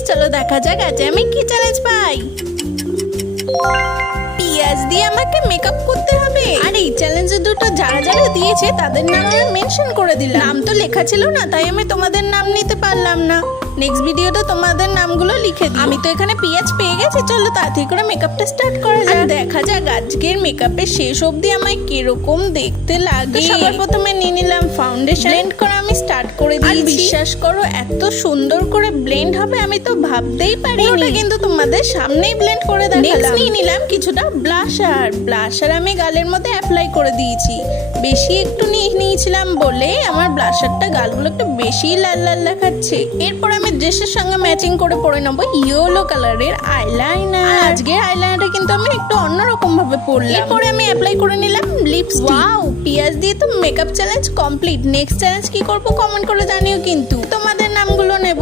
Guys, চলো দেখা যাক আজ আমি কি চ্যালেঞ্জ পাই। পিয়াজ দিয়ে আমাকে মেকআপ করতে হবে। আর এই চ্যালেঞ্জে দুটো যারা যারা দিয়েছে তাদের নাম আমি মেনশন করে দিলাম। নাম তো লেখা ছিল না, তাই আমি তোমাদের নাম নিতে পারলাম না। নেক্সট ভিডিওতে তোমাদের নামগুলো লিখে দিই। আমি তো এখানে পেঁয়াজ পেয়ে গেছি, চলো তাড়াতাড়ি করে মেকআপটা স্টার্ট করা যাক। দেখা যাক আজকের মেকআপের শেষ অবধি আমায় কিরকম দেখতে লাগে। সবার প্রথমে নিয়ে নিলাম ফাউন্ডেশন। ব্লেন্ড করা আমি স্টার্ট করে দিয়েছি। বিশ্বাস করো এত সুন্দর করে ব্লেন্ড হবে আমি তো ভাবতেই পারিনি। ওটা কিন্তু তোমাদের সামনেই ব্লেন্ড করে দেখালাম। নেক্সট নিয়ে নিলাম কিছুটা ব্লাশার। ব্লাশার আমি গালের মধ্যে অ্যাপ্লাই করে দিয়েছি। বেশি একটু নিয়েছিলাম বলে আমার ব্লাশারটা গালগুলো একটু বেশি লাল লাল দেখাচ্ছে। এরপর আমি ড্রেসের সঙ্গে ম্যাচিং করে পরে নেবো ইয়েলো কালারের আইলাইনার। আজকের আইলাইনারটা কিন্তু আমি একটু অন্যরকম ভাবে পরলাম। এরপরে আমি অ্যাপ্লাই করে নিলাম লিপস্টিক। ওয়াও, পিয়াজ দিয়ে তো makeup challenge complete. Next challenge কি করবো কমেন্ট করে জানিও কিন্তু। তোমাদের নামগুলো নেব।